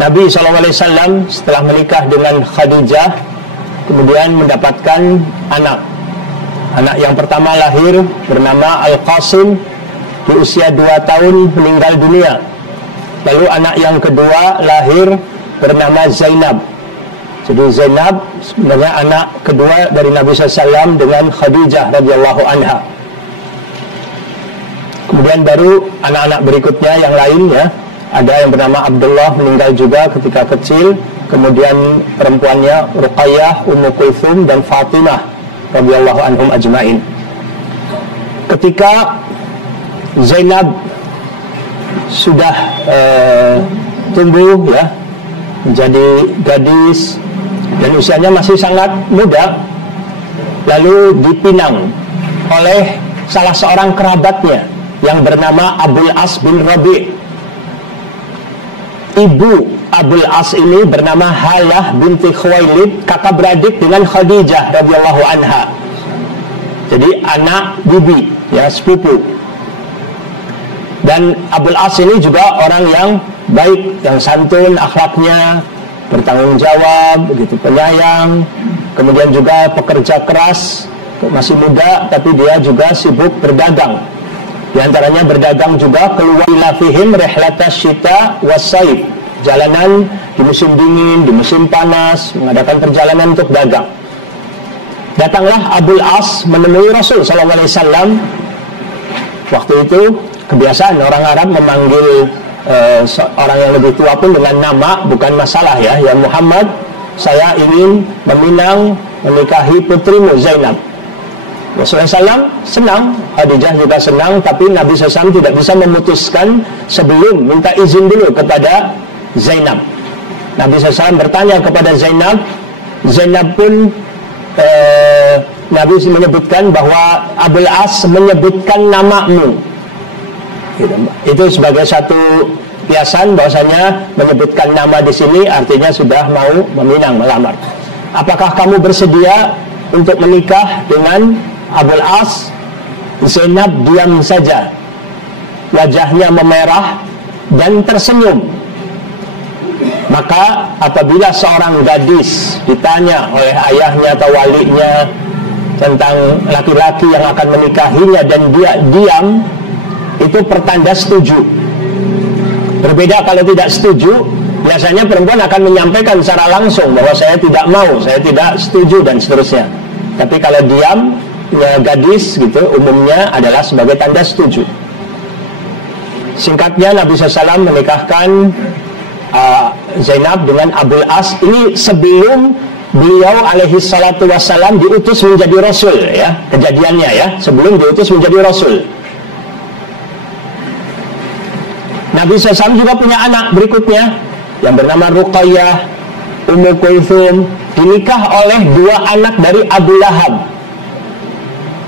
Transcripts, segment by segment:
Nabi SAW setelah menikah dengan Khadijah kemudian mendapatkan anak. Anak yang pertama lahir bernama Al-Qasim, di usia 2 tahun meninggal dunia. Lalu anak yang kedua lahir bernama Zainab. Jadi Zainab sebenarnya anak kedua dari Nabi SAW dengan Khadijah radhiyallahu anha. Kemudian baru anak-anak berikutnya yang lainnya, ada yang bernama Abdullah meninggal juga ketika kecil. Kemudian perempuannya Ruqayyah, Ummu Kulthum dan Fatimah radhiyallahu anhum ajmain. Ketika Zainab sudah tumbuh ya, menjadi gadis dan usianya masih sangat muda, lalu dipinang oleh salah seorang kerabatnya yang bernama Abul As bin Rabi'. Ibu Abul As ini bernama Halah binti Khuwailid, kakak beradik dengan Khadijah radhiyallahu anha. Jadi anak bibi, ya, sepupu. Dan Abul As ini juga orang yang baik, yang santun akhlaknya, bertanggung jawab, begitu penyayang. Kemudian juga pekerja keras, masih muda tapi dia juga sibuk berdagang. Di antaranya berdagang juga keluar ilafihim rihlatas syita wassaif, jalanan di musim dingin, di musim panas, mengadakan perjalanan untuk dagang. Datanglah Abul As menemui Rasul SAW. Waktu itu kebiasaan orang Arab memanggil orang yang lebih tua pun dengan nama, bukan masalah ya. Ya Muhammad, saya ingin menikahi putrimu Zainab. Rasulullah SAW senang, Khadijah juga senang, tapi Nabi SAW tidak bisa memutuskan sebelum minta izin dulu kepada Zainab. Nabi SAW bertanya kepada Zainab. Zainab pun Nabi menyebutkan bahwa Abul As menyebutkan namamu. Itu sebagai satu kiasan bahwasanya menyebutkan nama di sini artinya sudah mau meminang, melamar. Apakah kamu bersedia untuk menikah dengan Abul As? Zainab diam saja, wajahnya memerah dan tersenyum. Maka apabila seorang gadis ditanya oleh ayahnya atau walinya tentang laki-laki yang akan menikahinya dan dia diam, itu pertanda setuju. Berbeda kalau tidak setuju, biasanya perempuan akan menyampaikan secara langsung bahwa saya tidak mau, saya tidak setuju dan seterusnya. Tapi kalau diam, ya, gadis gitu umumnya adalah sebagai tanda setuju. Singkatnya Nabi SAW menikahkan Zainab dengan Abul As ini sebelum beliau alaihi salatu wassalam diutus menjadi Rasul ya, kejadiannya ya, sebelum diutus menjadi Rasul. Nabi SAW juga punya anak berikutnya yang bernama Ruqayyah, Ummu Kulthum, dinikah oleh 2 anak dari Abu Lahab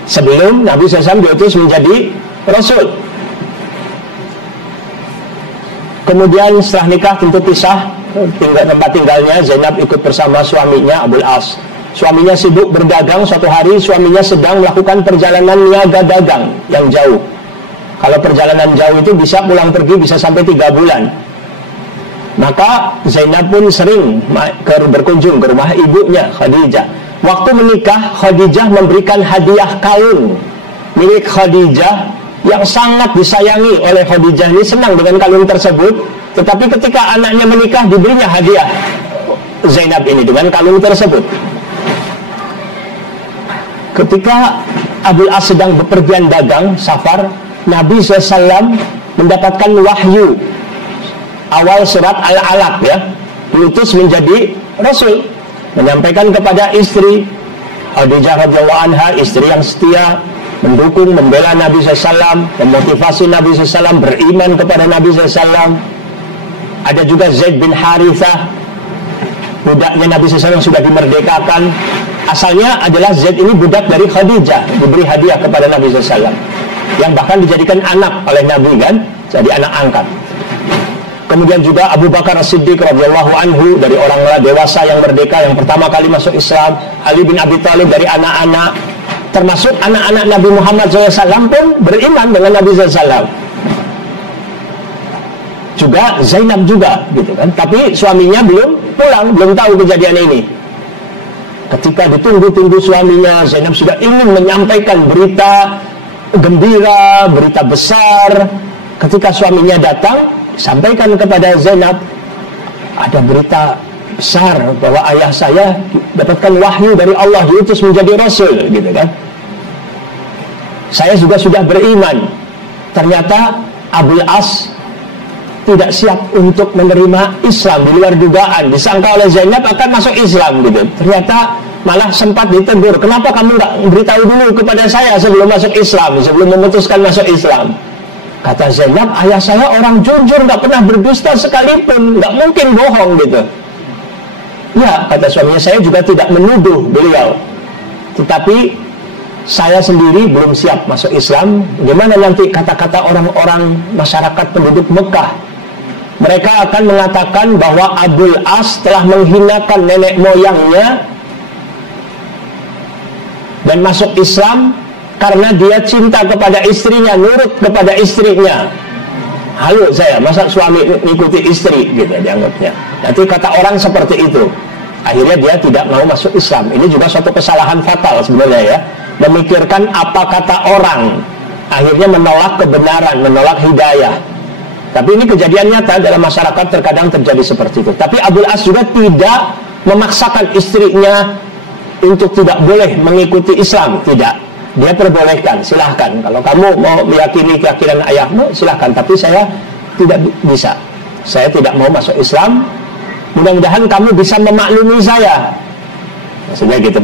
sebelum Nabi SAW diutus menjadi Rasul. Kemudian setelah nikah tentu pisah, tempat tinggalnya Zainab ikut bersama suaminya Abul As. Suaminya sibuk berdagang, suatu hari suaminya sedang melakukan perjalanan niaga dagang yang jauh. Kalau perjalanan jauh itu bisa pulang pergi bisa sampai 3 bulan. Maka Zainab pun sering berkunjung ke rumah ibunya Khadijah. Waktu menikah, Khadijah memberikan hadiah kalung milik Khadijah yang sangat disayangi oleh Khadijah. Ini senang dengan kalung tersebut. Tetapi ketika anaknya menikah, diberinya hadiah Zainab ini dengan kalung tersebut. Ketika Abul As sedang bepergian dagang, safar, Nabi SAW mendapatkan wahyu awal surat Al-Alaq ya, diutus menjadi Rasul, menyampaikan kepada istri Khadijah radhiyallahu anha, istri yang setia, mendukung, membela Nabi SAW, memotivasi Nabi SAW beriman kepada Nabi SAW. Ada juga Zaid bin Harithah, budaknya Nabi SAW yang sudah dimerdekakan. Asalnya adalah Zaid ini budak dari Khadijah, diberi hadiah kepada Nabi SAW, yang bahkan dijadikan anak oleh Nabi kan, jadi anak angkat. Kemudian juga Abu Bakar As-Siddiq radhiyallahu anhu, dari orang dewasa yang merdeka yang pertama kali masuk Islam. Ali bin Abi Thalib dari anak-anak, termasuk anak-anak Nabi Muhammad SAW pun beriman dengan Nabi SAW. juga Zainab juga gitu kan. Tapi suaminya belum pulang, belum tahu kejadian ini. Ketika ditunggu-tunggu suaminya, Zainab sudah ingin menyampaikan berita gembira, berita besar. Ketika suaminya datang, sampaikan kepada Zainab, ada berita besar bahwa ayah saya dapatkan wahyu dari Allah, diutus menjadi rasul gitu kan. Saya juga sudah beriman. Ternyata Abul As tidak siap untuk menerima Islam, di luar dugaan. Disangka oleh Zainab akan masuk Islam gitu. Ternyata malah sempat ditegur, kenapa kamu nggak beritahu dulu kepada saya sebelum masuk Islam, sebelum memutuskan masuk Islam. Kata Zainab, ayah saya orang jujur, nggak pernah berdusta sekalipun, nggak mungkin bohong gitu. Ya, kata suaminya, saya juga tidak menuduh beliau, tetapi saya sendiri belum siap masuk Islam. Gimana nanti kata-kata orang-orang masyarakat penduduk Mekah? Mereka akan mengatakan bahwa Abul As telah menghinakan nenek moyangnya dan masuk Islam karena dia cinta kepada istrinya, nurut kepada istrinya. Halu saya, masa suami mengikuti istri gitu dianggapnya. Nanti kata orang seperti itu. Akhirnya dia tidak mau masuk Islam. Ini juga suatu kesalahan fatal sebenarnya ya. Memikirkan apa kata orang, akhirnya menolak kebenaran, menolak hidayah. Tapi ini kejadian nyata dalam masyarakat, terkadang terjadi seperti itu. Tapi Abul As juga tidak memaksakan istrinya untuk tidak boleh mengikuti Islam, tidak. Dia perbolehkan, silahkan. Kalau kamu mau meyakini keyakinan ayahmu, silahkan. Tapi saya tidak bisa. Saya tidak mau masuk Islam. Mudah-mudahan kamu bisa memaklumi saya. Maksudnya gitu,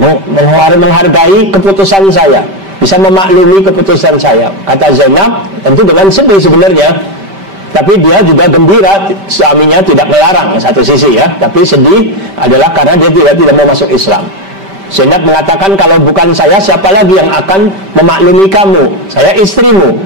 menghargai keputusan saya, bisa memaklumi keputusan saya. Kata Zainab, tentu dengan sedih sebenarnya, tapi dia juga gembira. Suaminya tidak melarang satu sisi ya, tapi sedih adalah karena dia tidak mau masuk Islam. Zainab mengatakan, kalau bukan saya, siapa lagi yang akan memaklumi kamu? Saya istrimu.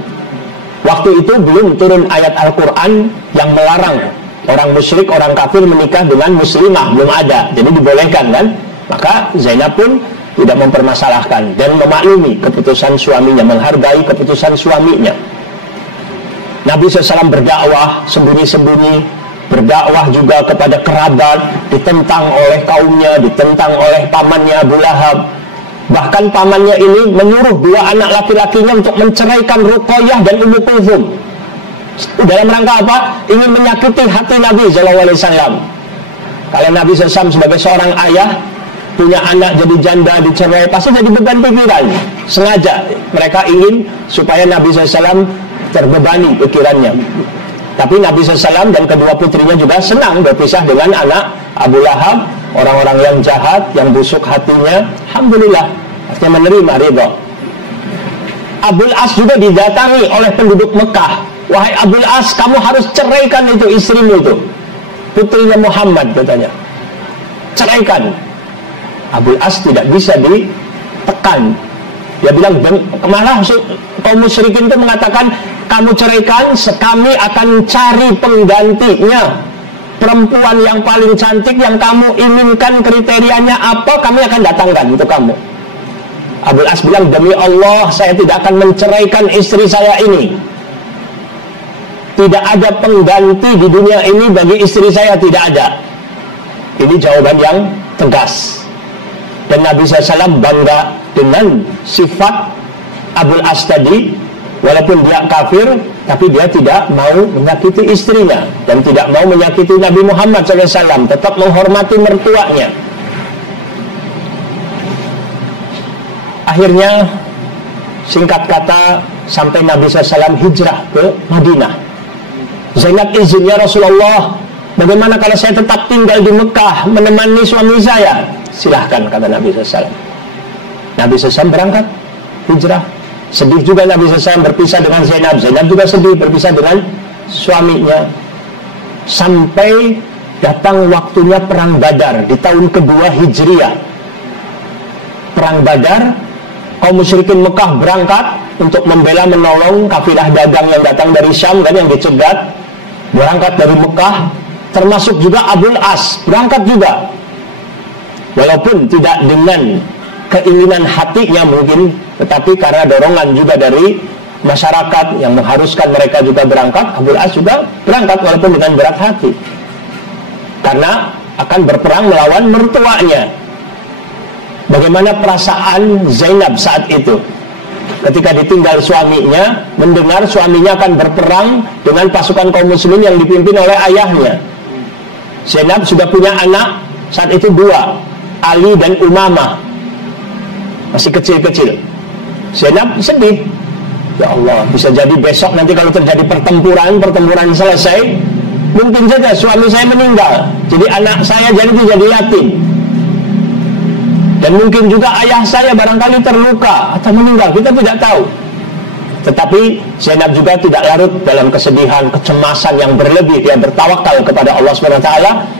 Waktu itu belum turun ayat Al-Quran yang melarang orang musyrik, orang kafir menikah dengan muslimah, belum ada. Jadi dibolehkan kan? Maka Zainab pun tidak mempermasalahkan dan memaklumi keputusan suaminya, menghargai keputusan suaminya. Nabi SAW berdakwah sembunyi-sembunyi, berdakwah juga kepada kerabat, ditentang oleh kaumnya, ditentang oleh pamannya Abu Lahab. Bahkan pamannya ini menyuruh dua anak laki-lakinya untuk menceraikan Ruqayyah dan Ummu Kulthum. Dalam rangka apa? Ingin menyakiti hati Nabi SAW. Kalau Nabi SAW sebagai seorang ayah, punya anak jadi janda, dicerai, pasti jadi beban pikiran. Sengaja mereka ingin supaya Nabi SAW terbebani pikirannya. Tapi Nabi SAW dan kedua putrinya juga senang berpisah dengan anak Abu Lahab, orang-orang yang jahat, yang busuk hatinya. Alhamdulillah, artinya menerima ridha. Abul As juga didatangi oleh penduduk Mekah. Wahai Abul As, kamu harus ceraikan itu istrimu itu, putrinya Muhammad katanya. Ceraikan. Abul As tidak bisa ditekan. Dia bilang, malah kaum musyrikin itu mengatakan, kamu ceraikan, kami akan cari penggantinya. Perempuan yang paling cantik yang kamu inginkan, kriterianya apa, kami akan datangkan untuk kamu. Abul As bilang, demi Allah, saya tidak akan menceraikan istri saya ini. Tidak ada pengganti di dunia ini bagi istri saya, tidak ada. Ini jawaban yang tegas. Dan Nabi SAW bangga dengan sifat Abul As tadi. Walaupun dia kafir, tapi dia tidak mau menyakiti istrinya dan tidak mau menyakiti Nabi Muhammad SAW. Tetap menghormati mertuanya. Akhirnya, singkat kata, sampai Nabi SAW hijrah ke Madinah. Zainab izin, ya Rasulullah, bagaimana kalau saya tetap tinggal di Mekah menemani suami saya? Silahkan, kata Nabi SAW. Nabi SAW berangkat hijrah. Sedih juga Nabi SAW berpisah dengan Zainab. Zainab juga sedih berpisah dengan suaminya. Sampai datang waktunya perang Badar di tahun kedua Hijriah. Perang Badar, kaum musyrikin Mekah berangkat untuk membela, menolong kafilah dagang yang datang dari Syam kan, yang dicegat. Berangkat dari Mekah, termasuk juga Abul As berangkat juga, walaupun tidak dengan keinginan hatinya mungkin, tetapi karena dorongan juga dari masyarakat yang mengharuskan mereka juga berangkat, Abul As juga berangkat walaupun dengan berat hati, karena akan berperang melawan mertuanya. Bagaimana perasaan Zainab saat itu ketika ditinggal suaminya, mendengar suaminya akan berperang dengan pasukan kaum muslimin yang dipimpin oleh ayahnya. Zainab sudah punya anak saat itu 2, Ali dan Umamah, masih kecil-kecil. Zainab sedih, ya Allah, bisa jadi besok nanti kalau terjadi pertempuran selesai, mungkin saja suami saya meninggal, jadi anak saya jadi yatim, dan mungkin juga ayah saya barangkali terluka atau meninggal, kita tidak tahu. Tetapi Zainab juga tidak larut dalam kesedihan, kecemasan yang berlebih. Dia bertawakal kepada Allah SWT.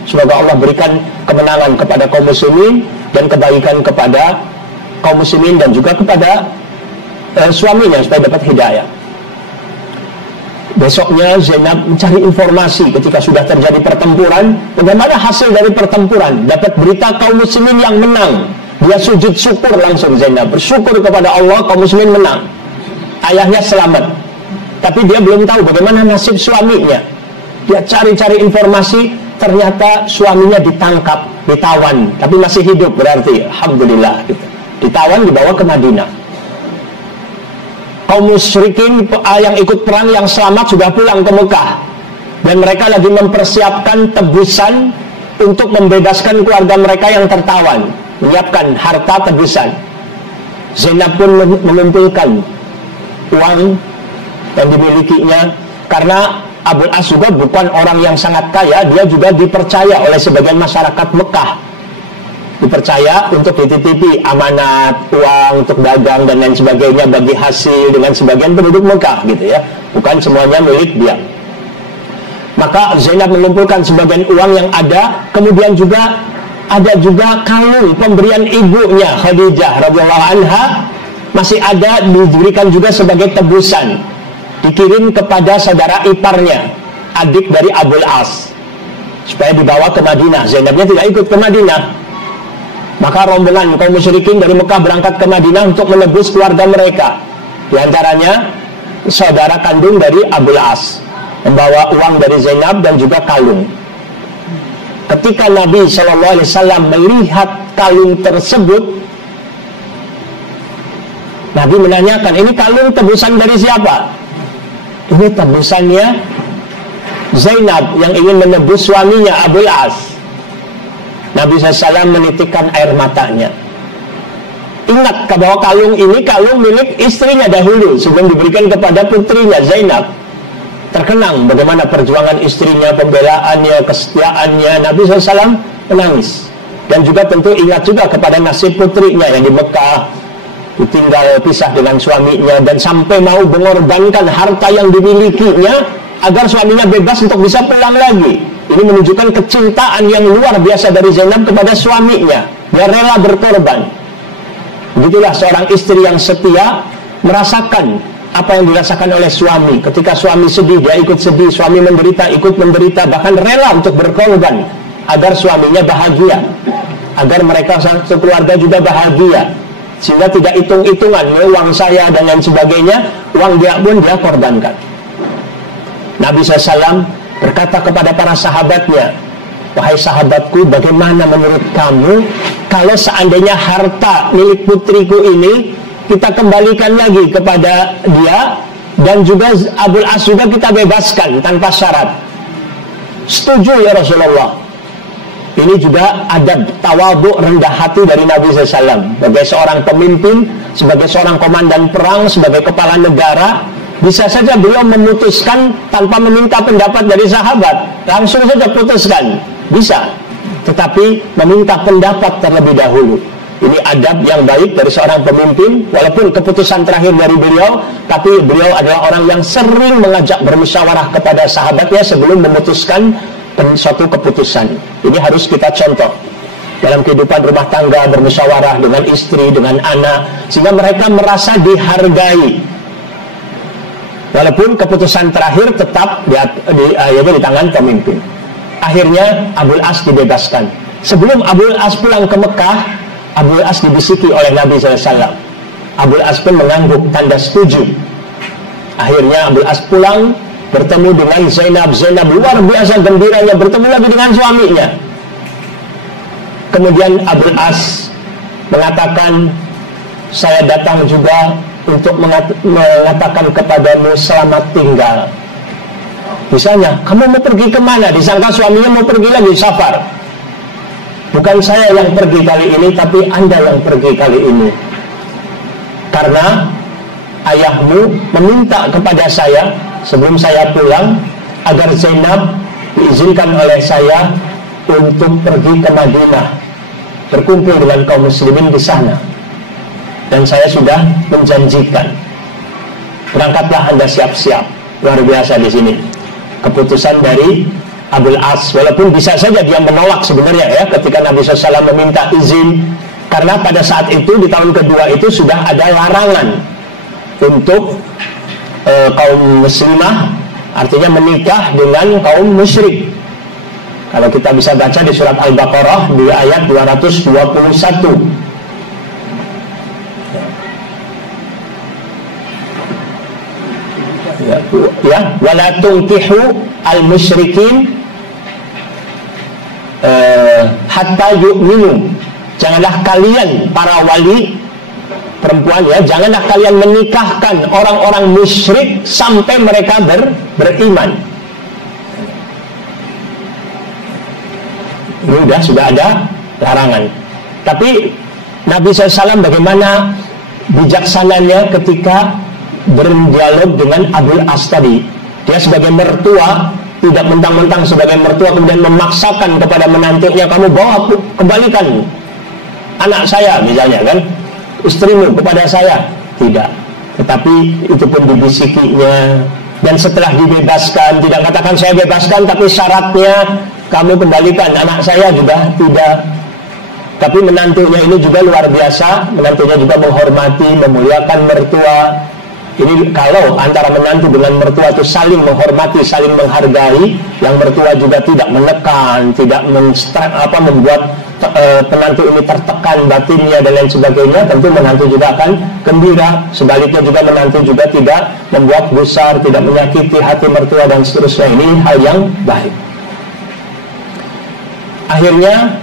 Semoga Allah berikan kemenangan kepada kaum muslimin dan kebaikan kepada kaum muslimin dan juga kepada suaminya supaya dapat hidayah. Besoknya Zainab mencari informasi ketika sudah terjadi pertempuran. Bagaimana hasil dari pertempuran? Dapat berita kaum muslimin yang menang. Dia sujud syukur langsung, Zainab bersyukur kepada Allah, kaum muslimin menang, ayahnya selamat. Tapi dia belum tahu bagaimana nasib suaminya. Dia cari-cari informasi, ternyata suaminya ditangkap, ditawan, tapi masih hidup, berarti alhamdulillah gitu. Ditawan, dibawa ke Madinah. Kaum musyrikin yang ikut perang yang selamat sudah pulang ke Mekah, dan mereka lagi mempersiapkan tebusan untuk membebaskan keluarga mereka yang tertawan, menyiapkan harta tebusan. Zainab pun mengumpulkan uang yang dimilikinya, karena Abul As juga bukan orang yang sangat kaya. Dia juga dipercaya oleh sebagian masyarakat Mekah, dipercaya untuk dititipi amanat uang untuk dagang dan lain sebagainya, bagi hasil dengan sebagian penduduk Mekah gitu ya, bukan semuanya milik dia. Maka Zainab mengumpulkan sebagian uang yang ada, kemudian juga ada juga kalung pemberian ibunya Khadijah radhiyallahu anha, masih ada, diberikan juga sebagai tebusan, dikirim kepada saudara iparnya, adik dari Abul As, supaya dibawa ke Madinah. Zainabnya tidak ikut ke Madinah. Maka rombongan kaum musyrikin dari Mekah berangkat ke Madinah untuk menebus keluarga mereka. Di antaranya saudara kandung dari Abul As, membawa uang dari Zainab dan juga kalung. Ketika Nabi SAW melihat kalung tersebut, Nabi menanyakan, ini kalung tebusan dari siapa? Ini tebusannya Zainab yang ingin menebus suaminya Abul As. Nabi SAW menitikkan air matanya. Ingat bahwa kalung ini kalung milik istrinya dahulu sebelum diberikan kepada putrinya Zainab. Terkenang bagaimana perjuangan istrinya, pembelaannya, kesetiaannya. Nabi SAW menangis. Dan juga tentu ingat juga kepada nasib putrinya yang di Mekah, ditinggal pisah dengan suaminya, dan sampai mau mengorbankan harta yang dimilikinya agar suaminya bebas untuk bisa pulang lagi. Ini menunjukkan kecintaan yang luar biasa dari Zainab kepada suaminya. Dia rela berkorban. Begitulah seorang istri yang setia merasakan apa yang dirasakan oleh suami. Ketika suami sedih, dia ikut sedih. Suami menderita, ikut menderita. Bahkan rela untuk berkorban agar suaminya bahagia, agar mereka sekeluarga juga bahagia. Sehingga tidak hitung-hitungan, uang saya dan lain sebagainya, uang dia pun dia korbankan. Nabi SAW berkata kepada para sahabatnya, wahai sahabatku, bagaimana menurut kamu kalau seandainya harta milik putriku ini kita kembalikan lagi kepada dia, dan juga Abul As juga kita bebaskan tanpa syarat? Setuju ya Rasulullah. Ini juga adab tawadhu, rendah hati dari Nabi SAW. Sebagai seorang pemimpin, sebagai seorang komandan perang, sebagai kepala negara, bisa saja beliau memutuskan tanpa meminta pendapat dari sahabat, langsung saja putuskan, bisa. Tetapi meminta pendapat terlebih dahulu. Ini adab yang baik dari seorang pemimpin. Walaupun keputusan terakhir dari beliau, tapi beliau adalah orang yang sering mengajak bermusyawarah kepada sahabatnya sebelum memutuskan suatu keputusan. Ini harus kita contoh dalam kehidupan rumah tangga, bermusyawarah dengan istri, dengan anak, sehingga mereka merasa dihargai. Walaupun keputusan terakhir tetap di tangan pemimpin. Akhirnya Abul As dibebaskan. Sebelum Abul As pulang ke Mekah, Abul As dibisiki oleh Nabi SAW. Abul As pun mengangguk tanda setuju. Akhirnya Abul As pulang, bertemu dengan Zainab. Zainab luar biasa gembiranya bertemu lagi dengan suaminya. Kemudian Abul As mengatakan, saya datang juga untuk mengatakan kepadamu selamat tinggal. Misalnya, kamu mau pergi kemana? Disangka suaminya mau pergi lagi safar. Bukan saya yang pergi kali ini, tapi Anda yang pergi kali ini. Karena ayahmu meminta kepada saya sebelum saya pulang agar Zainab diizinkan oleh saya untuk pergi ke Madinah, berkumpul dengan kaum muslimin di sana. Dan saya sudah menjanjikan, berangkatlah Anda siap-siap. Luar biasa di sini keputusan dari Abul As, walaupun bisa saja dia menolak sebenarnya ya ketika Nabi SAW meminta izin, karena pada saat itu di tahun kedua itu sudah ada larangan untuk kaum muslimah, artinya menikah dengan kaum musyrik. Kalau kita bisa baca di surat Al-Baqarah di ayat 221. Ya, wala tunkihu al-musyrikin hatta yu'minu. Janganlah kalian para wali perempuan ya, janganlah kalian menikahkan orang-orang musyrik sampai mereka beriman. Ini sudah ada larangan. Tapi Nabi SAW bagaimana bijaksananya ketika berdialog dengan Abul As tadi. Dia sebagai mertua tidak mentang-mentang sebagai mertua kemudian memaksakan kepada menantunya, kamu bawa kembalikan anak saya misalnya kan, istrimu kepada saya. Tidak. Tetapi itu pun dibisikinya. Dan setelah dibebaskan, tidak katakan saya bebaskan tapi syaratnya kamu kembalikan anak saya, juga tidak. Tapi menantunya ini juga luar biasa. Menantunya juga menghormati, memuliakan mertua. Ini kalau antara menantu dengan mertua itu saling menghormati, saling menghargai, yang mertua juga tidak menekan, tidak membuat penantu ini tertekan batinnya dan lain sebagainya, tentu menantu juga akan gembira. Sebaliknya juga menantu juga tidak membuat gusar, tidak menyakiti hati mertua dan seterusnya. Ini hal yang baik. Akhirnya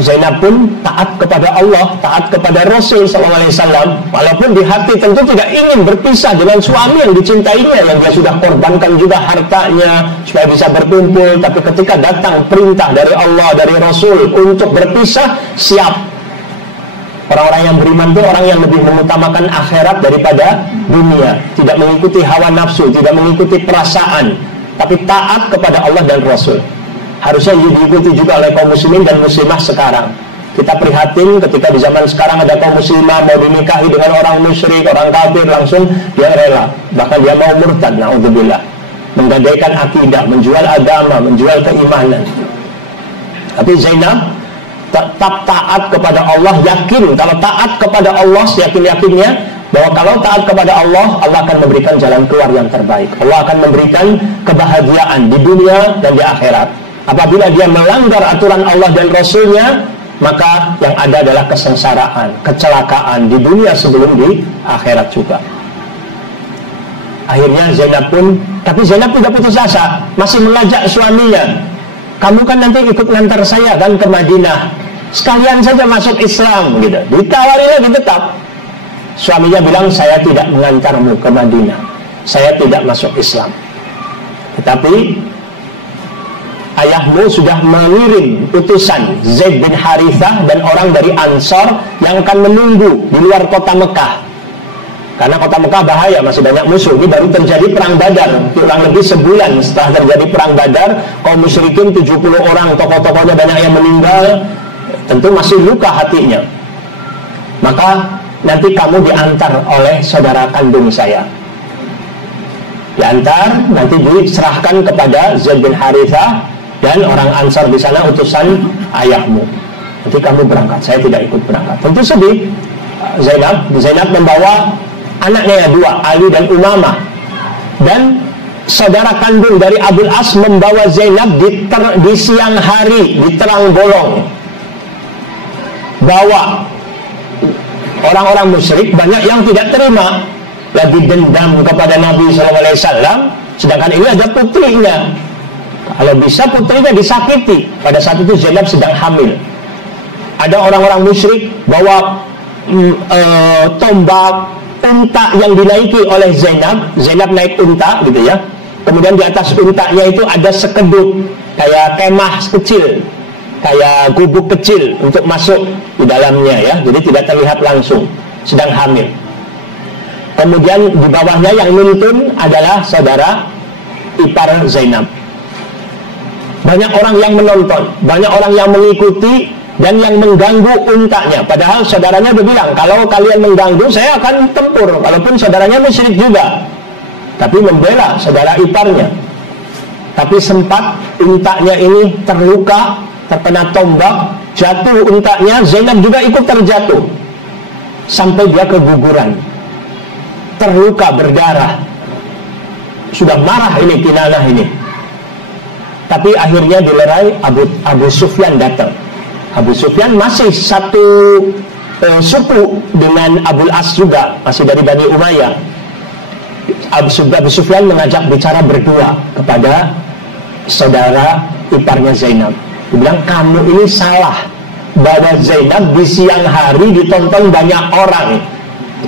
Zainab pun taat kepada Allah, taat kepada Rasul SAW. Walaupun di hati tentu tidak ingin berpisah dengan suami yang dicintainya, yang dia sudah korbankan juga hartanya supaya bisa berkumpul. Tapi ketika datang perintah dari Allah, dari Rasul untuk berpisah, siap. Orang-orang yang beriman itu orang yang lebih mengutamakan akhirat daripada dunia. Tidak mengikuti hawa nafsu, tidak mengikuti perasaan, tapi taat kepada Allah dan Rasul. Harusnya diikuti juga oleh kaum muslimin dan muslimah sekarang. Kita prihatin ketika di zaman sekarang ada kaum muslimah mau dinikahi dengan orang musyrik, orang kafir, langsung dia rela, bahkan dia mau murtad, naudzubillah, menggadaikan akidah, menjual agama, menjual keimanan. Tapi Zainab tetap taat kepada Allah, yakin kalau taat kepada Allah, yakin-yakinnya bahwa kalau taat kepada Allah, Allah akan memberikan jalan keluar yang terbaik. Allah akan memberikan kebahagiaan di dunia dan di akhirat. Apabila dia melanggar aturan Allah dan Rasulnya, maka yang ada adalah kesengsaraan, kecelakaan di dunia sebelum di akhirat juga. Akhirnya Zainab pun, tapi Zainab tidak putus asa, masih mengajak suaminya, kamu kan nanti ikut ngantar saya kan ke Madinah, sekalian saja masuk Islam gitu. Ditawari lagi tetap. Suaminya bilang, saya tidak mengantarmu ke Madinah, saya tidak masuk Islam. Tetapi ayahmu sudah mengirim utusan Zaid bin Harithah dan orang dari Ansor yang akan menunggu di luar kota Mekah. Karena kota Mekah bahaya, masih banyak musuh. Ini baru terjadi perang Badar, kurang lebih sebulan setelah terjadi perang Badar, kaum musyrikin 70 orang, tokoh-tokohnya banyak yang meninggal, tentu masih luka hatinya. Maka nanti kamu diantar oleh saudara kandung saya. Diantar, nanti diserahkan kepada Zaid bin Harithah dan orang Ansar di sana, utusan ayahmu. Nanti kamu berangkat, saya tidak ikut berangkat. Tentu sedih. Zainab membawa anaknya dua, Ali dan Umamah. Dan saudara kandung dari Abul As membawa Zainab di siang hari, di terang bolong. Bawa orang-orang musyrik banyak yang tidak terima. lagi dendam kepada Nabi SAW, sedangkan ini ada putrinya. Kalau bisa putrinya disakiti. Pada saat itu Zainab sedang hamil. Ada orang-orang musyrik bawa tombak, unta yang dinaiki oleh Zainab. Zainab naik unta gitu ya. Kemudian di atas untanya itu ada sekeduk kayak kemah kecil, kayak gubuk kecil untuk masuk di dalamnya ya. Jadi tidak terlihat langsung, sedang hamil. Kemudian di bawahnya yang nuntun adalah saudara ipar Zainab. Banyak orang yang menonton, banyak orang yang mengikuti dan yang mengganggu untanya. Padahal saudaranya udah bilang, kalau kalian mengganggu saya akan tempur, walaupun saudaranya musyrik juga. Tapi membela saudara iparnya. Tapi sempat untanya ini terluka, terkena tombak, jatuh untanya, Zainab juga ikut terjatuh. Sampai dia keguguran, terluka berdarah. Sudah marah ini Kinanah ini. Tapi akhirnya dilerai. Abu Sufyan datang. Abu Sufyan masih satu suku dengan Abul As juga, masih dari Bani Umayyah. Abu Sufyan mengajak bicara berdua kepada saudara iparnya Zainab. Dia bilang, kamu ini salah, bahwa Zainab di siang hari ditonton banyak orang,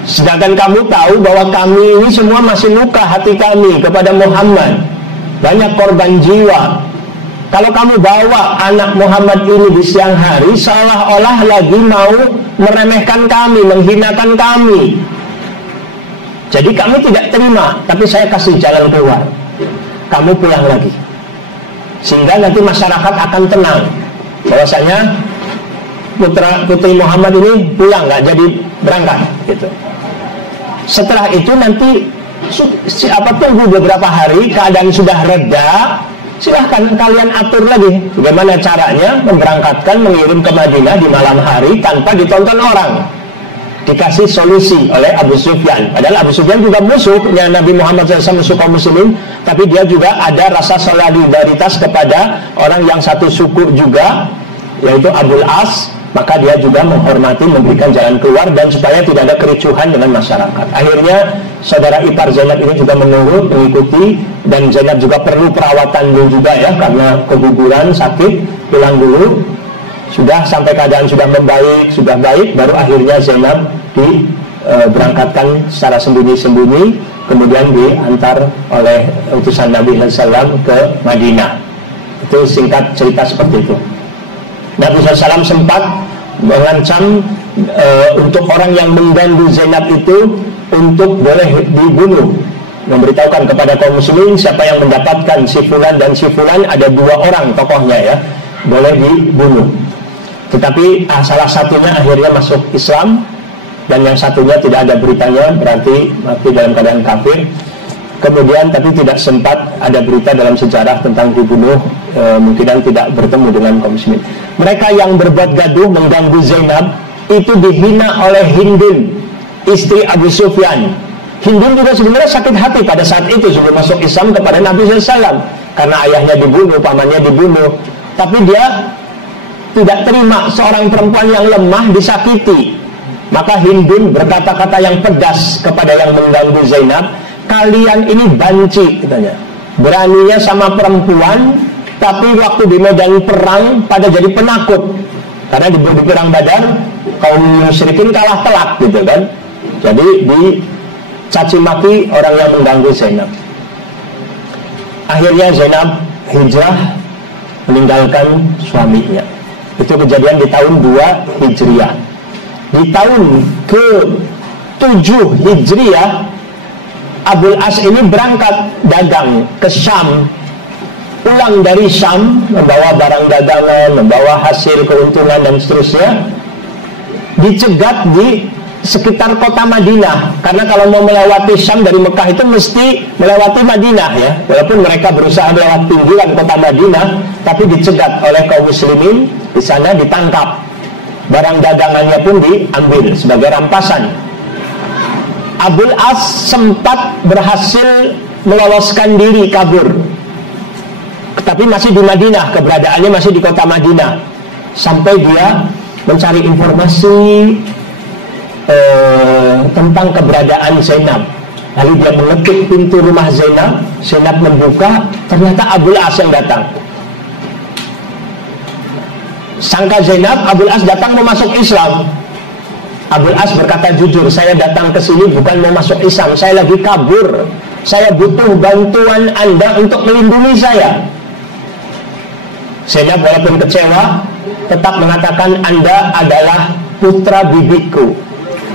sedangkan kamu tahu bahwa kami ini semua masih luka hati kami kepada Muhammad, banyak korban jiwa. Kalau kamu bawa anak Muhammad ini di siang hari, seolah-olah lagi mau meremehkan kami, menghinakan kami. Jadi kami tidak terima, tapi saya kasih jalan keluar. Kamu pulang lagi, sehingga nanti masyarakat akan tenang bahwasanya putri Muhammad ini pulang, nggak jadi berangkat gitu. Setelah itu nanti tunggu beberapa hari, keadaan sudah reda, silahkan kalian atur lagi bagaimana caranya memberangkatkan, mengirim ke Madinah di malam hari tanpa ditonton orang. Dikasih solusi oleh Abu Sufyan. Padahal Abu Sufyan juga musuhnya Nabi Muhammad SAW, musuh kaum muslimin, tapi dia juga ada rasa solidaritas kepada orang yang satu suku juga, yaitu Abul As. Maka dia juga menghormati, memberikan jalan keluar, dan supaya tidak ada kericuhan dengan masyarakat. Akhirnya saudara ipar Zainab ini juga menurut, mengikuti, dan Zainab juga perlu perawatan dulu juga ya, karena keguguran, sakit, pulang dulu. Sudah sampai keadaan sudah membaik, sudah baik, baru akhirnya Zainab diberangkatkan secara sembunyi-sembunyi, kemudian diantar oleh utusan Nabi SAW ke Madinah. Itu singkat cerita seperti itu. Nabi SAW sempat mengancam untuk orang yang mengganggu Zainab itu untuk boleh dibunuh, memberitahukan kepada kaum muslimin siapa yang mendapatkan si fulan dan si fulan, ada dua orang tokohnya ya, boleh dibunuh. Tetapi salah satunya akhirnya masuk Islam, dan yang satunya tidak ada beritanya, berarti mati dalam keadaan kafir. Kemudian tapi tidak sempat ada berita dalam sejarah tentang dibunuh, mungkin tidak bertemu dengan kaum muslimin. Mereka yang berbuat gaduh mengganggu Zainab itu dihina oleh Hindun, istri Abu Sufyan. Hindun juga sebenarnya sakit hati pada saat itu sebelum masuk Islam kepada Nabi SAW, karena ayahnya dibunuh, pamannya dibunuh. Tapi dia tidak terima seorang perempuan yang lemah disakiti. Maka Hindun berkata-kata yang pedas kepada yang mengganggu Zainab. Kalian ini banci, katanya, beraninya sama perempuan, tapi waktu di medan perang pada jadi penakut. Karena di perang Badar kaum musyrikin kalah telak gitu kan. Jadi dicaci maki orang yang mengganggu Zainab. Akhirnya Zainab hijrah meninggalkan suaminya. Itu kejadian di tahun 2 Hijriah. Di tahun ke-7 Hijriah, Abul As ini berangkat dagang ke Syam. Pulang dari Syam membawa barang dagangan, membawa hasil keuntungan dan seterusnya. Dicegat di sekitar kota Madinah, karena kalau mau melewati Syam dari Mekah itu mesti melewati Madinah ya. Walaupun mereka berusaha melewati pinggiran kota Madinah, tapi dicegat oleh kaum muslimin. Di sana ditangkap, barang dagangannya pun diambil sebagai rampasan. Abul As sempat berhasil meloloskan diri kabur, tapi masih di Madinah, keberadaannya masih di kota Madinah. Sampai dia mencari informasi tentang keberadaan Zainab. Lalu dia mengetuk pintu rumah Zainab. Zainab membuka, ternyata Abul As yang datang. Sangka Zainab, Abul As datang mau masuk Islam. Abul As berkata jujur, saya datang ke sini bukan mau masuk Islam, saya lagi kabur. Saya butuh bantuan Anda untuk melindungi saya. Zainab walaupun kecewa, tetap mengatakan Anda adalah putra bibiku,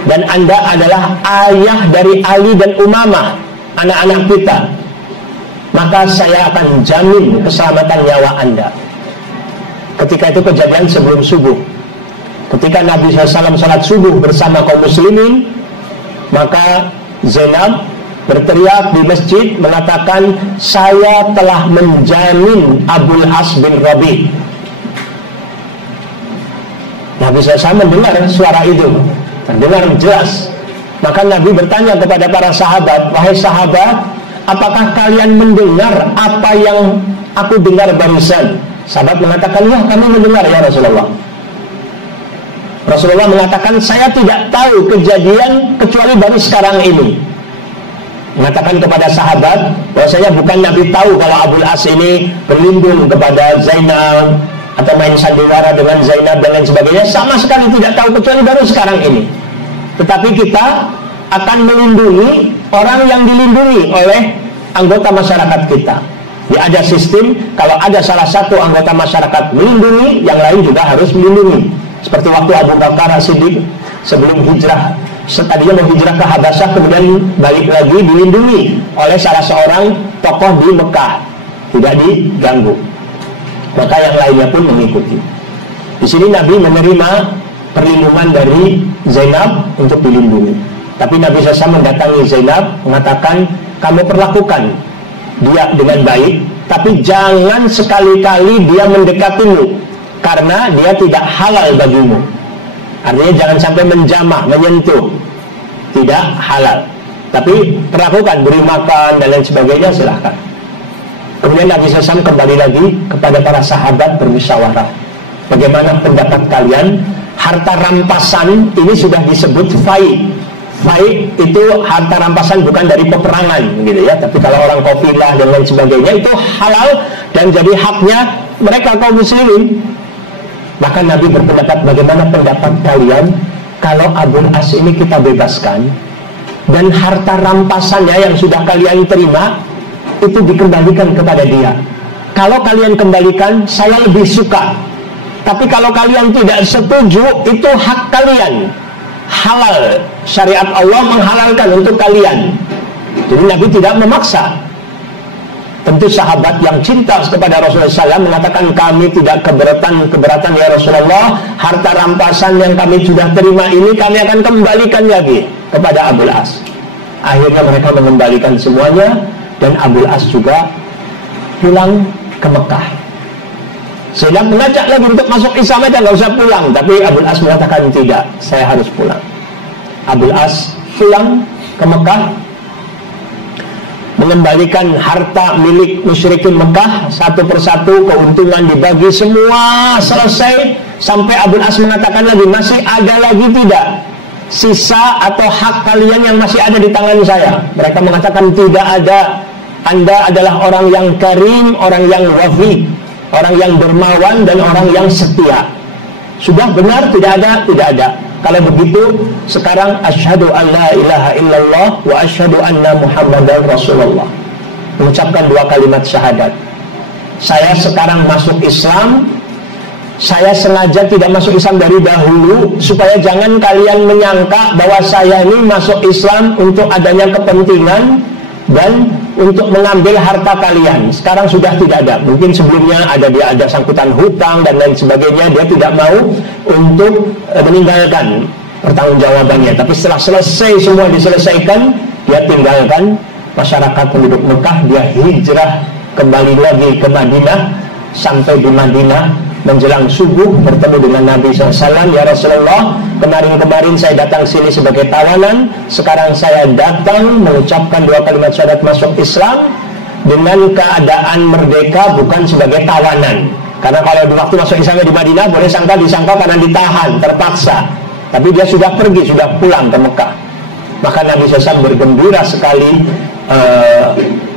dan Anda adalah ayah dari Ali dan Umamah, anak-anak kita. Maka saya akan jamin keselamatan nyawa Anda. Ketika itu kejadian sebelum subuh. Ketika Nabi SAW salat subuh bersama kaum muslimin, maka Zainab berteriak di masjid mengatakan, saya telah menjamin Abul As bin Rabi'. Nabi SAW mendengar suara itu, terdengar jelas. Maka Nabi bertanya kepada para sahabat, wahai sahabat, apakah kalian mendengar apa yang aku dengar barusan? Sahabat mengatakan, ya kami mendengar ya Rasulullah. Rasulullah mengatakan, saya tidak tahu kejadian kecuali baru sekarang ini. Mengatakan kepada sahabat bahwasanya bukan Nabi tahu kalau Abul As ini berlindung kepada Zainab atau main sandiwara dengan Zainab dan lain sebagainya. Sama sekali tidak tahu kecuali baru sekarang ini. Tetapi kita akan melindungi orang yang dilindungi oleh anggota masyarakat kita. Ya, ada sistem, kalau ada salah satu anggota masyarakat melindungi, yang lain juga harus melindungi. Seperti waktu Abu Bakar As-Siddiq sebelum hijrah, tadinya mau hijrah ke Habasyah, kemudian balik lagi dilindungi oleh salah seorang tokoh di Mekah, tidak diganggu. Maka yang lainnya pun mengikuti. Di sini Nabi menerima perlindungan dari Zainab untuk dilindungi. Tapi Nabi SAW mendatangi Zainab, mengatakan, kamu perlakukan dia dengan baik, tapi jangan sekali-kali dia mendekatimu, karena dia tidak halal bagimu. Artinya jangan sampai menjamah, menyentuh, tidak halal. Tapi perlakukan, beri makan dan lain sebagainya, silahkan. Kemudian Nabi SAW kembali lagi kepada para sahabat bermusyawarah. Bagaimana pendapat kalian? Harta rampasan ini sudah disebut fai. Fai itu harta rampasan bukan dari peperangan, gitu ya. Tapi kalau orang kafilah dan lain sebagainya itu halal dan jadi haknya mereka kaum muslimin. Maka Nabi berpendapat, bagaimana pendapat kalian kalau Abul As ini kita bebaskan dan harta rampasannya yang sudah kalian terima itu dikembalikan kepada dia. Kalau kalian kembalikan, saya lebih suka. Tapi kalau kalian tidak setuju, itu hak kalian. Halal, syariat Allah menghalalkan untuk kalian. Jadi Nabi tidak memaksa. Tentu sahabat yang cinta kepada Rasulullah SAW mengatakan, kami tidak keberatan ya Rasulullah, harta rampasan yang kami sudah terima ini kami akan kembalikan lagi kepada Abul As. Akhirnya mereka mengembalikan semuanya, dan Abul As juga pulang ke Mekah. Zainab mengajak lagi untuk masuk Islam aja, nggak usah pulang. Tapi Abul As mengatakan tidak, saya harus pulang. Abul As pulang ke Mekah, mengembalikan harta milik musyrikin Mekah satu persatu, keuntungan dibagi semua selesai. Sampai Abul As mengatakan lagi, masih ada lagi tidak sisa atau hak kalian yang masih ada di tangan saya? Mereka mengatakan tidak ada. Anda adalah orang yang karim, orang yang wafi, orang yang dermawan dan orang yang setia. Sudah benar, tidak ada, tidak ada. Kalau begitu, sekarang asyhadu an la ilaha illallah wa asyhadu anna muhammadan rasulullah. Mengucapkan dua kalimat syahadat. Saya sekarang masuk Islam. Saya sengaja tidak masuk Islam dari dahulu, supaya jangan kalian menyangka bahwa saya ini masuk Islam untuk adanya kepentingan dan untuk mengambil harta kalian. Sekarang sudah tidak ada. Mungkin sebelumnya dia ada sangkutan hutang dan lain sebagainya, dia tidak mau untuk meninggalkan pertanggungjawabannya. Tapi setelah selesai semua diselesaikan, dia tinggalkan masyarakat penduduk Mekah, dia hijrah kembali lagi ke Madinah. Sampai di Madinah menjelang subuh bertemu dengan Nabi SAW. Ya Rasulullah, kemarin saya datang sini sebagai tawanan, sekarang saya datang mengucapkan dua kalimat syahadat masuk Islam dengan keadaan merdeka, bukan sebagai tawanan. Karena kalau di waktu masuk Islam di Madinah boleh disangka karena ditahan, terpaksa. Tapi dia sudah pergi, sudah pulang ke Mekah. Maka Nabi SAW bergembira sekali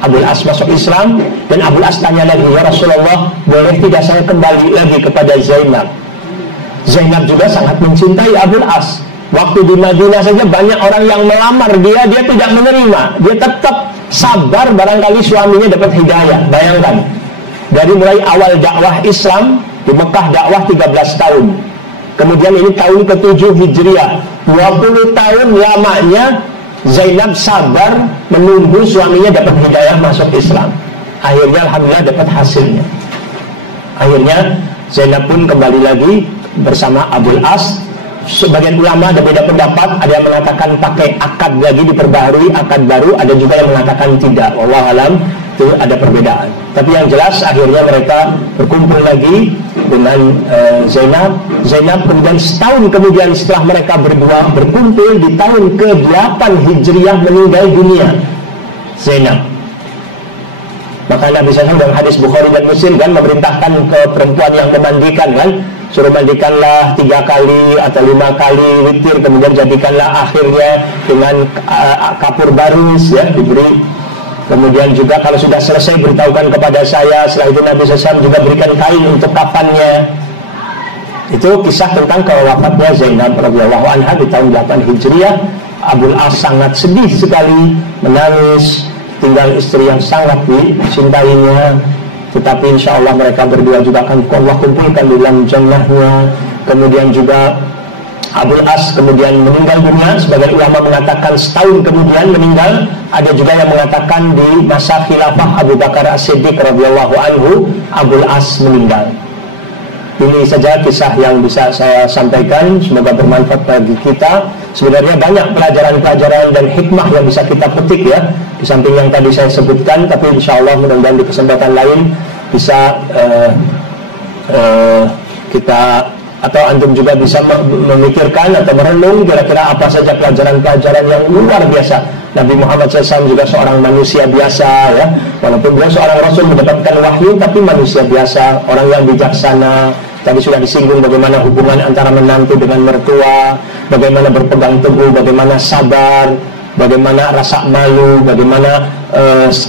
Abul As masuk Islam. Dan Abul As tanya lagi, ya Rasulullah, boleh tidak saya kembali lagi kepada Zainab? Zainab juga sangat mencintai Abul As. Waktu di Madinah saja banyak orang yang melamar dia, dia tidak menerima. Dia tetap sabar barangkali suaminya dapat hidayah. Bayangkan, dari mulai awal dakwah Islam di Mekah dakwah 13 tahun. Kemudian ini tahun ke-7 Hijriah, 20 tahun lamanya Zainab sabar menunggu suaminya dapat hidayah masuk Islam. Akhirnya alhamdulillah dapat hasilnya. Akhirnya Zainab pun kembali lagi bersama Abul As. Sebagian ulama ada beda pendapat, ada yang mengatakan pakai akad lagi, diperbaharui akad baru, ada juga yang mengatakan tidak. Wallahu alam, itu ada perbedaan. Tapi yang jelas akhirnya mereka berkumpul lagi dengan Zainab. Zainab kemudian setahun kemudian setelah mereka berdua berkumpul, di tahun ke-8 Hijriah meninggal dunia Zainab. Maka Nabi SAW dalam hadis Bukhari dan Muslim kan memerintahkan ke perempuan yang memandikan kan, suruh mandikanlah 3 kali atau 5 kali witir, kemudian jadikanlah akhirnya dengan kapur barus ya, diberi. Kemudian juga kalau sudah selesai beritahukan kepada saya. Setelah itu Nabi SAW juga berikan kain untuk kafannya. Itu kisah tentang kewafatnya Zainab radhiyallahu anha di tahun 8 Hijriah. Abul As sangat sedih sekali, menangis, tinggal istri yang sangat dicintainya. Tetapi insya Allah mereka berdua juga akan Allah kumpulkan di dalam jannahnya. Kemudian juga Abul As kemudian meninggal dunia. Sebagian ulama mengatakan setahun kemudian meninggal. Ada juga yang mengatakan di masa khilafah Abu Bakar As-Siddiq radhiyallahu anhu Abul As meninggal. Ini saja kisah yang bisa saya sampaikan. Semoga bermanfaat bagi kita. Sebenarnya banyak pelajaran-pelajaran dan hikmah yang bisa kita petik ya, di samping yang tadi saya sebutkan. Tapi insya Allah mudah-mudahan di kesempatan lain bisa kita atau antum juga bisa memikirkan atau merenung kira-kira apa saja pelajaran-pelajaran yang luar biasa. Nabi Muhammad SAW juga seorang manusia biasa ya, walaupun beliau seorang Rasul mendapatkan wahyu, tapi manusia biasa, orang yang bijaksana. Tadi sudah disinggung bagaimana hubungan antara menantu dengan mertua, bagaimana berpegang teguh, bagaimana sabar, bagaimana rasa malu, bagaimana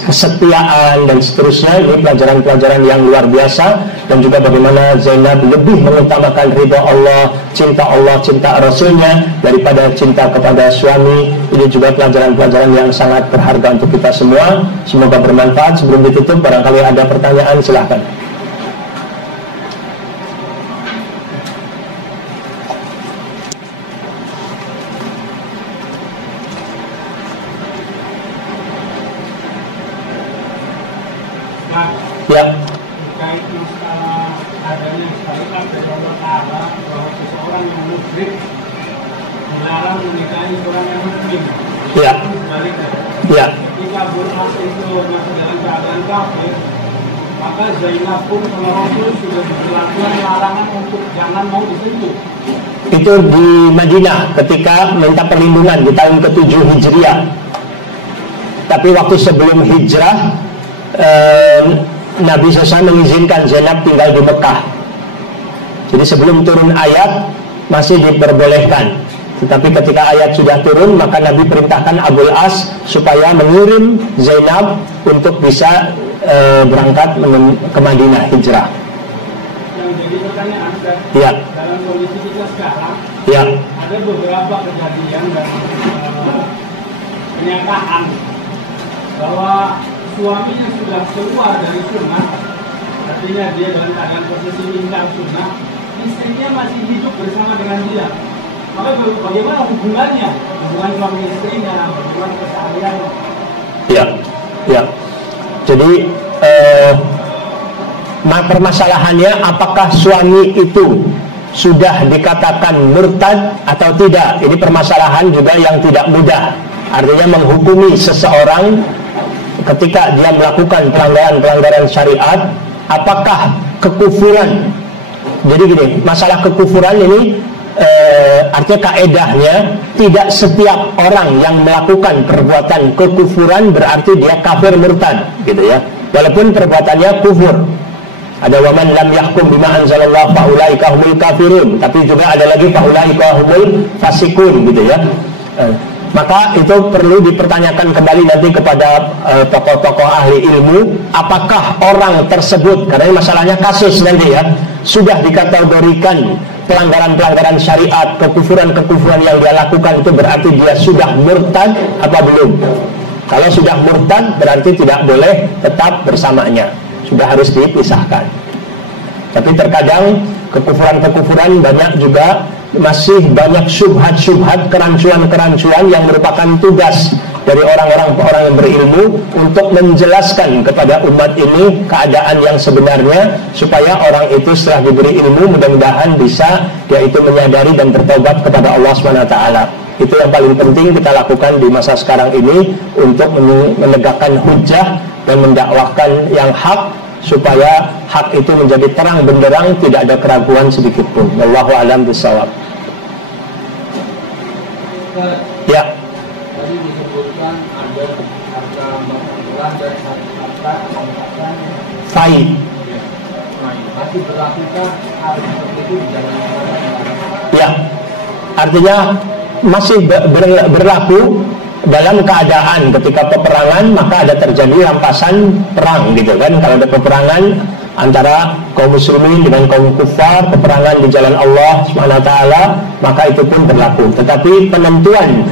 kesetiaan dan seterusnya. Ini pelajaran-pelajaran yang luar biasa. Dan juga bagaimana Zainab lebih mengutamakan ridha Allah, cinta Rasulnya daripada cinta kepada suami. Ini juga pelajaran-pelajaran yang sangat berharga untuk kita semua. Semoga bermanfaat. Sebelum ditutup, barangkali ada pertanyaan, silahkan. Ya. Terkait masalah adanya syariat dari Allah Ta'ala bahwa seseorang yang musyrik dilarang menikahi orang yang muslim. Ya. Ya. Ketika Abul As itu masih dalam keadaan kafir, maka Zainab pun sama Rasul sudah diberlakukan larangan untuk jangan mau disentuh. Itu di Madinah ketika minta perlindungan di tahun ke-7 Hijriah. Tapi waktu sebelum hijrah Nabi SAW mengizinkan Zainab tinggal di Mekah. Jadi sebelum turun ayat masih diperbolehkan. Tetapi ketika ayat sudah turun, maka Nabi perintahkan Abul As supaya mengirim Zainab untuk bisa berangkat ke Madinah hijrah. Yang jadi pertanyaan, ya. Dalam kondisi kita sekarang, ya. Ada beberapa kejadian dan pernyataan bahwa suaminya sudah keluar dari sunnah, artinya dia dalam keadaan posisi ingkar sunnah, istrinya masih hidup bersama dengan dia. Maka bagaimana hubungan suami istrinya, hubungan keseharian? Ya, ya. Jadi permasalahannya apakah suami itu sudah dikatakan murtad atau tidak? Ini permasalahan juga yang tidak mudah. Artinya menghukumi seseorang ketika dia melakukan pelanggaran syariat, apakah kekufuran? Jadi gini, masalah kekufuran ini artinya kaedahnya tidak setiap orang yang melakukan perbuatan kekufuran berarti dia kafir murtad, gitu ya. Walaupun perbuatannya kufur. Ada waman lam yahkum bima anzalallahu faulaika humul kafirun, tapi juga ada lagi faulaika humul fasikun, gitu ya. Maka itu perlu dipertanyakan kembali nanti kepada tokoh-tokoh ahli ilmu, apakah orang tersebut, karena ini masalahnya kasus nanti ya, sudah dikategorikan pelanggaran-pelanggaran syariat, kekufuran-kekufuran yang dia lakukan, itu berarti dia sudah murtad apa belum. Kalau sudah murtad berarti tidak boleh tetap bersamanya, sudah harus dipisahkan. Tapi terkadang kekufuran-kekufuran banyak juga, masih banyak syubhat-syubhat, kerancuan-kerancuan yang merupakan tugas dari orang-orang yang berilmu untuk menjelaskan kepada umat ini keadaan yang sebenarnya, supaya orang itu setelah diberi ilmu mudah-mudahan bisa dia itu menyadari dan bertobat kepada Allah SWT. Itu yang paling penting kita lakukan di masa sekarang ini, untuk menegakkan hujjah dan mendakwahkan yang hak, supaya hak itu menjadi terang benderang, tidak ada keraguan sedikit pun. Wallahu a'lam bishawab. Ya. Tadi disebutkan ada harta berpulang dan harta pemerasan. Fai. Masih berlakukan hal seperti itu di zaman sekarang? Ya. Artinya masih berlaku dalam keadaan ketika peperangan, maka ada terjadi rampasan perang gitu kan. Kalau ada peperangan antara kaum muslimin dengan kaum kufar, peperangan di jalan Allah SWT, maka itu pun berlaku. Tetapi penentuan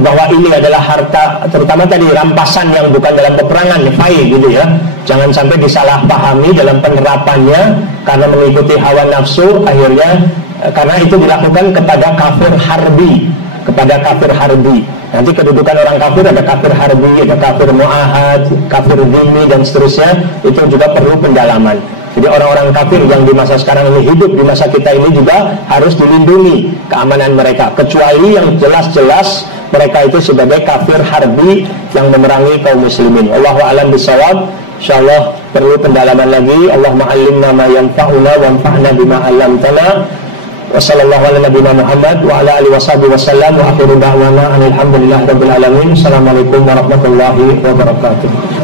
bahwa ini adalah harta, terutama tadi rampasan yang bukan dalam peperangan, fai gitu ya, jangan sampai disalahpahami dalam penerapannya karena mengikuti hawa nafsu, akhirnya karena itu dilakukan kepada kafir harbi, kepada kafir harbi. Nanti kedudukan orang kafir, ada kafir harbi, ada kafir mu'ahad, kafir dhimmi, dan seterusnya. Itu juga perlu pendalaman. Jadi orang-orang kafir yang di masa sekarang ini hidup di masa kita ini juga harus dilindungi keamanan mereka, kecuali yang jelas-jelas mereka itu sebagai kafir harbi yang memerangi kaum muslimin. Allahu a'lam bishawab. Insyaallah perlu pendalaman lagi. Allahumma 'allimna ma yanfa'una wanfa'na bima 'allamtana. Wassallallahu ala nabiyina Muhammad wa ala alihi washabihi wasallam wa akhiru da'wana alhamdulillahi rabbil alamin. Assalamualaikum warahmatullahi wabarakatuh.